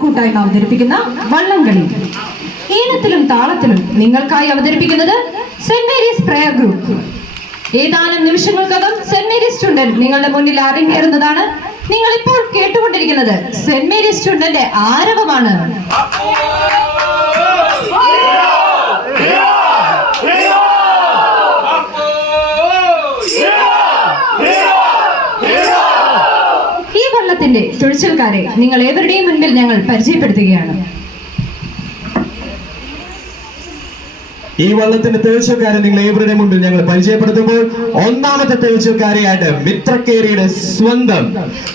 കൂട്ടായ്മ അവതരിപ്പിക്കുന്ന വള്ളംകളി. ഈണത്തിലും താളത്തിലും നിങ്ങൾക്കായി അവതരിപ്പിക്കുന്നത് സെന്റ് മേരീസ് പ്രയർ ഗ്രൂപ്പ്. ഏതാനും നിമിഷങ്ങൾക്കകം സെന്റ് മേരീസ് സ്റ്റുഡന്റ് നിങ്ങളുടെ മുന്നിൽ അരങ്ങേറുന്നതാണ്. നിങ്ങൾ ഇപ്പോൾ കേട്ടുകൊണ്ടിരിക്കുന്നത് സെന്റ് മേരീസ് സ്റ്റുഡന്റ് ആരവമാണ്. ഈ വള്ളത്തിന്റെ തുഴച്ചിൽക്കാരെ നിങ്ങൾ ഏവരുടെയും മുൻപിൽ ഞങ്ങൾ പരിചയപ്പെടുത്തുകയാണ്. ഈ വള്ളത്തിന്റെ തേഴ്ചക്കാരെ നിങ്ങൾ ഏവരുടെ മുമ്പിൽ ഞങ്ങൾ പരിചയപ്പെടുത്തുമ്പോൾ ഒന്നാമത്തെ തേഴ്ചക്കാരെയായിട്ട് മിത്രക്കേരിയുടെ സ്വന്തം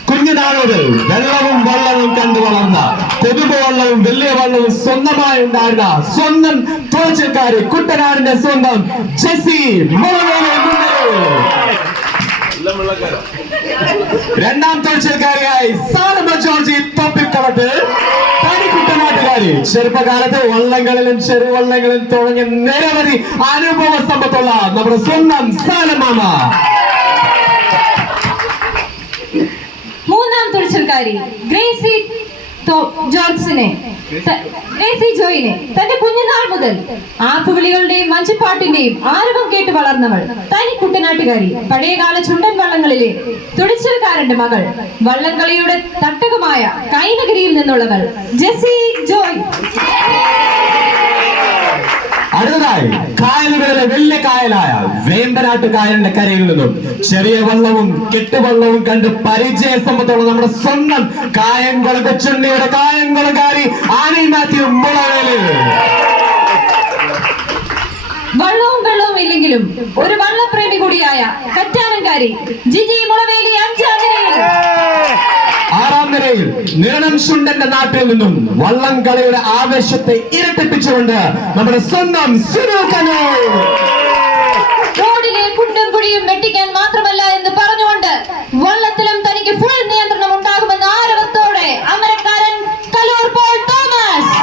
കുഞ്ഞുനാളോട് വെള്ളവും വള്ളവും കണ്ടു വളർന്ന കൊതുക് വള്ളവും വലിയ വള്ളവും സ്വന്തമായി ഉണ്ടായിരുന്ന സ്വന്തം തേഴ്ചക്കാരി കുട്ടനാടിന്റെ സ്വന്തം ജെസ്സി. രണ്ടാം തേഴ്ചക്കാരിയായി സാലമ ജോർജി തൊപ്പിക്കളത്ത് കുട്ടനാട്ടുകാരി. ചെറുപ്പകാലത്ത് വള്ളങ്ങളിലും ചെറുവള്ളങ്ങളിലും തുടങ്ങിയ നിരവധി അനുഭവ സമ്പത്തുള്ള നമ്മുടെ സ്വന്തം സാലമാമ. മൂന്നാം തുഴച്ചിൽക്കാരി ഗ്രേസി ജോയിനെ തന്റെ കുഞ്ഞുനാൾ മുതൽ ആപ്പുവിളികളുടെയും മഞ്ചിപ്പാട്ടിന്റെയും ആരവം കേട്ട് വളർന്നവൾ. തനി കുട്ടനാട്ടുകാരി. പഴയകാല ചുണ്ടൻ വള്ളങ്ങളിലെ തുടിച്ചൽക്കാരന്റെ മകൾ. വള്ളംകളിയുടെ തട്ടകമായ കൈനഗരിയിൽ നിന്നുള്ളവൾ ജെസ്സി ജോയ്. അടുത്തതായി കായലുകളിലെ വലിയ കായലായ വേമ്പനാട്ട് കായലിന്റെ കരയിൽ നിന്നും ചെറിയ വള്ളവും കെട്ടുവള്ളവും കണ്ട് പരിചയ സമ്പത്തുള്ള നമ്മുടെ സ്വന്തം കായംകുളം കൊച്ചുണ്ണിയുടെ കായംകുളംകാരി ആനി മാത്യു മുളവേലി. വെള്ളവും ഇല്ലെങ്കിലും ഒരു വള്ളപ്രേമി കൂടിയായ കറ്റാനംകാരി ജിജി മുളവേലി. ആറാം നിരയിൽ നീളം ചുണ്ടന്റെ നാട്ടിൽ നിന്നും വള്ളം കളിയുടെ ആവേശത്തെ ഇരട്ടിപ്പിച്ചുകൊണ്ട് നമ്മുടെ സ്വന്തം സുനൂക്കനു. റോഡിലെ കുണ്ടും കുഴിയും വെട്ടിക്കാൻ മാത്രമല്ല എന്ന് പറഞ്ഞുകൊണ്ട് വള്ളത്തിലും തനിക്ക് ഫുൾ നിയന്ത്രണം ഉണ്ടാകുമെന്ന ആരവത്തോടെ അമരക്കാരൻ കലൂർ പോൾ തോമസ്.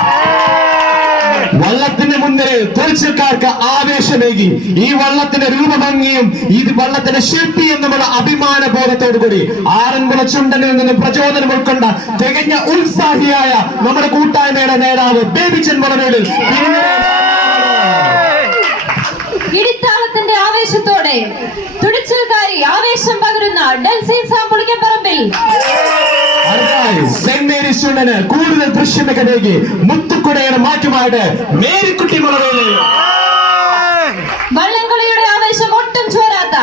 വള്ളത്തിന്റെ മുന്നിൽ തുഴച്ചിൽക്കാർക്ക് ആവേശമേകി ഈ വള്ളത്തിന്റെ രൂപഭംഗിയും ഈ വള്ളത്തിന്റെ ശില്പി എന്നുള്ള അഭിമാന ബോധത്തോടുകൂടി ആറന്മുള ചുണ്ടനിൽ നിന്ന് പ്രചോദനം ഉൾക്കൊണ്ട തികഞ്ഞ ഉത്സാഹിയായ നമ്മുടെ കൂട്ടായ്മയുടെ നേതാവ് ബേബിച്ചൻ മുളവേലിൽ ഇടിത്താളത്തിന്റെ ആവേശത്തോടെ തുടിച്ചിൽക്കാരി ആവേശം പകരുന്ന ഡെൽസി സാമ്പുളിക്കപ്പറമ്പിൽ. സെന്റ് മേരീസ് ചുണ്ടന് കൂടുതൽ ദൃശ്യമേഖലയ്ക്ക് മുത്തുക്കുടയുടെ മാറ്റുമായിട്ട് മേരിക്കുട്ടി മുളവേലി. വള്ളംകളിയുടെ ആവേശം ഒട്ടും ചോരാത്ത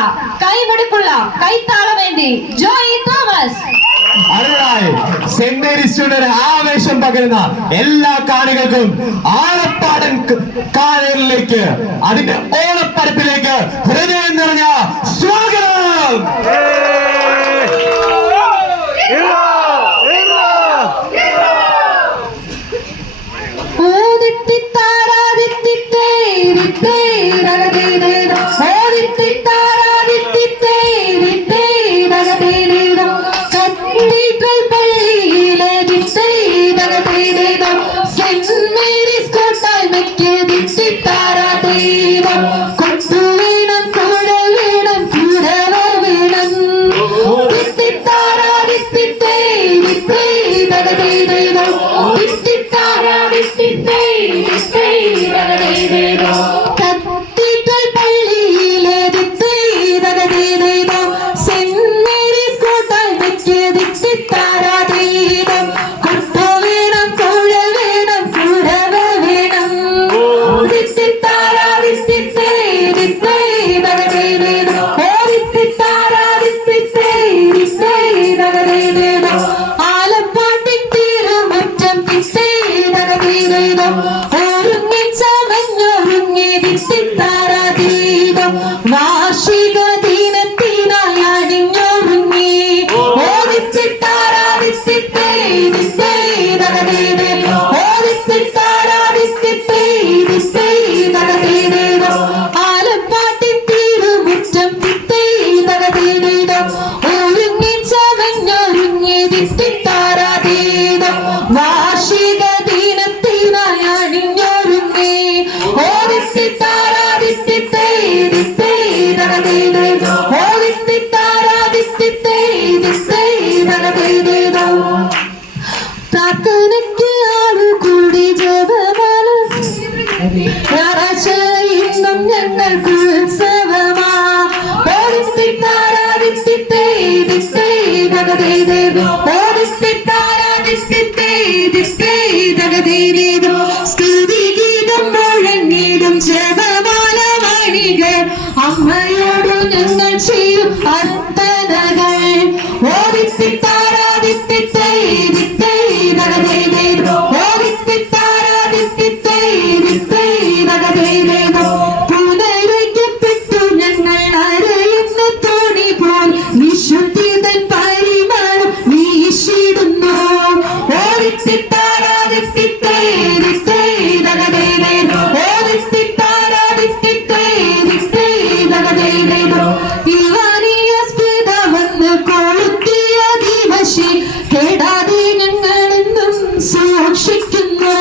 കൈമെടുക്കുള്ള കൈത്താളമേന്തി ജോയി തോമസ്. അടുത്തതായി സെന്റ് മേരീസ് ചുണ്ടന് ആവേശം പകരുന്ന എല്ലാ കാണികൾക്കും ആലപ്പാടൻ കായലിലേക്ക് അതിന്റെ ഓണപ്പരപ്പിലേക്ക് ഹൃദയം നിറഞ്ഞ സ്വാഗതം. വാർഷിക ദിനത്തിനായി സ്തുതിഗീതം മുഴങ്ങിടും ജപമാല മണികൾ അമ്മയോടും ഞങ്ങൾ ചെയ്യും അർപ്പണകൾ പുനരുക്കപ്പെട്ടു ഞങ്ങൾ അരയുന്ന തോണി പോൽ വിശുദ്ധിതൻ പരിമളം വീശിടുന്നു കേടാതെ ഞങ്ങളെന്നും സൂക്ഷിക്കുന്നു